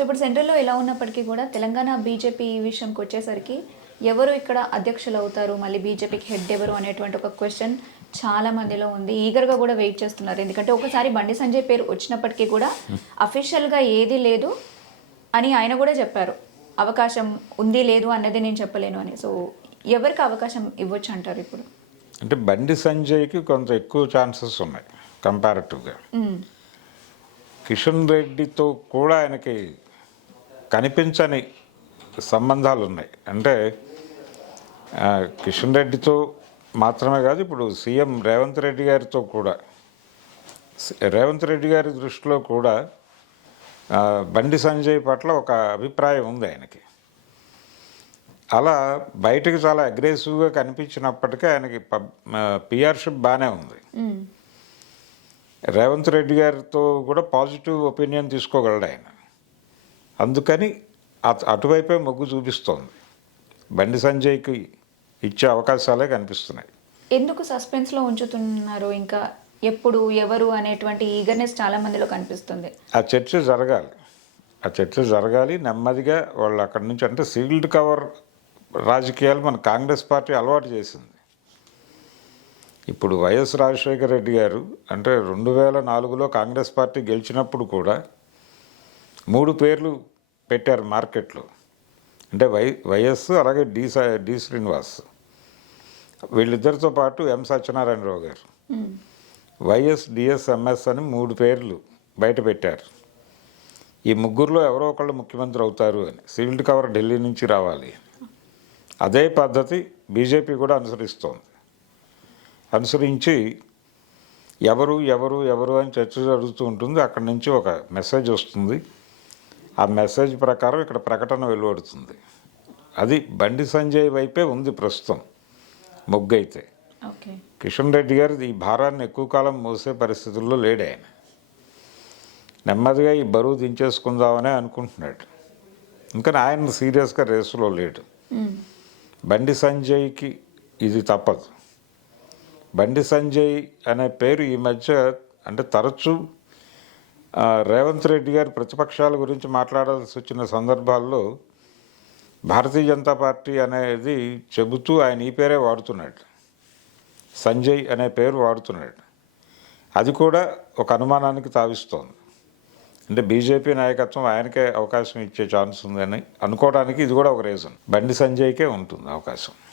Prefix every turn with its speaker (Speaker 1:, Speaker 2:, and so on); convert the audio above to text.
Speaker 1: So ఇప్పుడు సెంట్రల్లో ఎలా ఉన్నప్పటికీ కూడా తెలంగాణ బీజేపీ విషయంకి వచ్చేసరికి ఎవరు ఇక్కడ అధ్యక్షులు అవుతారు? మళ్ళీ బీజేపీకి హెడ్ ఎవరు అనేటువంటి ఒక క్వశ్చన్ చాలా మందిలో ఉంది. ఈగర్గా కూడా వెయిట్ చేస్తున్నారు. ఎందుకంటే ఒకసారి బండి సంజయ్ పేరు వచ్చినప్పటికీ కూడా అఫీషియల్గా ఏది లేదు అని ఆయన కూడా చెప్పారు. అవకాశం ఉంది లేదు అన్నది నేను చెప్పలేను అని. సో ఎవరికి అవకాశం ఇవ్వచ్చు అంటారు ఇప్పుడు?
Speaker 2: అంటే బండి సంజయ్కి కొంత ఎక్కువ ఛాన్సెస్ ఉన్నాయి కంపారిటివ్గా. కిషన్ రెడ్డితో కూడా ఆయనకి కనిపించని సంబంధాలు ఉన్నాయి అంటే కిషన్ రెడ్డితో మాత్రమే కాదు ఇప్పుడు సీఎం రేవంత్ రెడ్డి గారితో కూడా రేవంత్ రెడ్డి గారి దృష్టిలో కూడా బండి సంజయ్ పట్ల ఒక అభిప్రాయం ఉంది ఆయనకి. అలా బయటకు చాలా అగ్రెసివ్గా కనిపించినప్పటికీ ఆయనకి పబ్ పిఆర్షిప్ బాగానే ఉంది. రేవంత్ రెడ్డి గారితో కూడా పాజిటివ్ ఒపీనియన్ తీసుకోగలడు ఆయన. అందుకని అటువైపే మొగ్గు చూపిస్తోంది. బండి సంజయ్కి ఇచ్చే అవకాశాలే కనిపిస్తున్నాయి.
Speaker 1: ఎందుకు సస్పెన్స్లో ఉంచుతున్నారు? ఇంకా ఎప్పుడు ఎవరు అనేటువంటి ఈగర్నెస్ చాలా మందిలో కనిపిస్తుంది.
Speaker 2: ఆ చర్చ జరగాలి. ఆ చర్చ జరగాలి. నెమ్మదిగా వాళ్ళు అక్కడి నుంచి అంటే సీల్డ్ కవర్ రాజకీయాలు మన కాంగ్రెస్ పార్టీ అలవాటు చేసింది. ఇప్పుడు వైఎస్ రాజశేఖర రెడ్డి గారు అంటే రెండు వేల నాలుగులో కాంగ్రెస్ పార్టీ గెలిచినప్పుడు కూడా మూడు పేర్లు పెట్టారు మార్కెట్లో. అంటే వై వైఎస్ అలాగే డి డి శ్రీనివాస్. వీళ్ళిద్దరితో పాటు ఎం సత్యనారాయణరావు గారు. వైఎస్ డిఎస్ఎంఎస్ అని మూడు పేర్లు బయట పెట్టారు. ఈ ముగ్గురులో ఎవరో ఒకళ్ళు ముఖ్యమంత్రి అవుతారు అని. సీల్డ్ కవర్ ఢిల్లీ నుంచి రావాలి అదే పద్ధతి బీజేపీ కూడా అనుసరిస్తోంది. అనుసరించి ఎవరు ఎవరు ఎవరు అని చర్చ జరుగుతూ ఉంటుంది. అక్కడి నుంచి ఒక మెసేజ్ వస్తుంది. ఆ మెసేజ్ ప్రకారం ఇక్కడ ప్రకటన వెలువడుతుంది. అది బండి సంజయ్ వైపే ఉంది ప్రస్తుతం మొగ్గైతే. కిషన్ రెడ్డి గారు ఈ భారాన్ని ఎక్కువ కాలం మోసే పరిస్థితుల్లో లేడు ఆయన. నెమ్మదిగా ఈ బరువు దించేసుకుందామని అనుకుంటున్నాడు. ఇంకా ఆయన సీరియస్గా రేసులో లేడు. బండి సంజయ్కి ఇది తప్పదు. బండి సంజయ్ అనే పేరు ఈ మధ్య అంటే తరచూ రేవంత్ రెడ్డి గారు ప్రతిపక్షాల గురించి మాట్లాడాల్సి వచ్చిన సందర్భాల్లో భారతీయ జనతా పార్టీ అనేది చెబుతూ ఆయన ఈ పేరే వాడుతున్నాడు. సంజయ్ అనే పేరు వాడుతున్నాడు. అది కూడా ఒక అనుమానానికి తావిస్తోంది. అంటే బీజేపీ నాయకత్వం ఆయనకే అవకాశం ఇచ్చే ఛాన్స్ ఉందని అనుకోవడానికి ఇది కూడా ఒక రీజన్. బండి సంజయ్కే ఉంటుంది అవకాశం.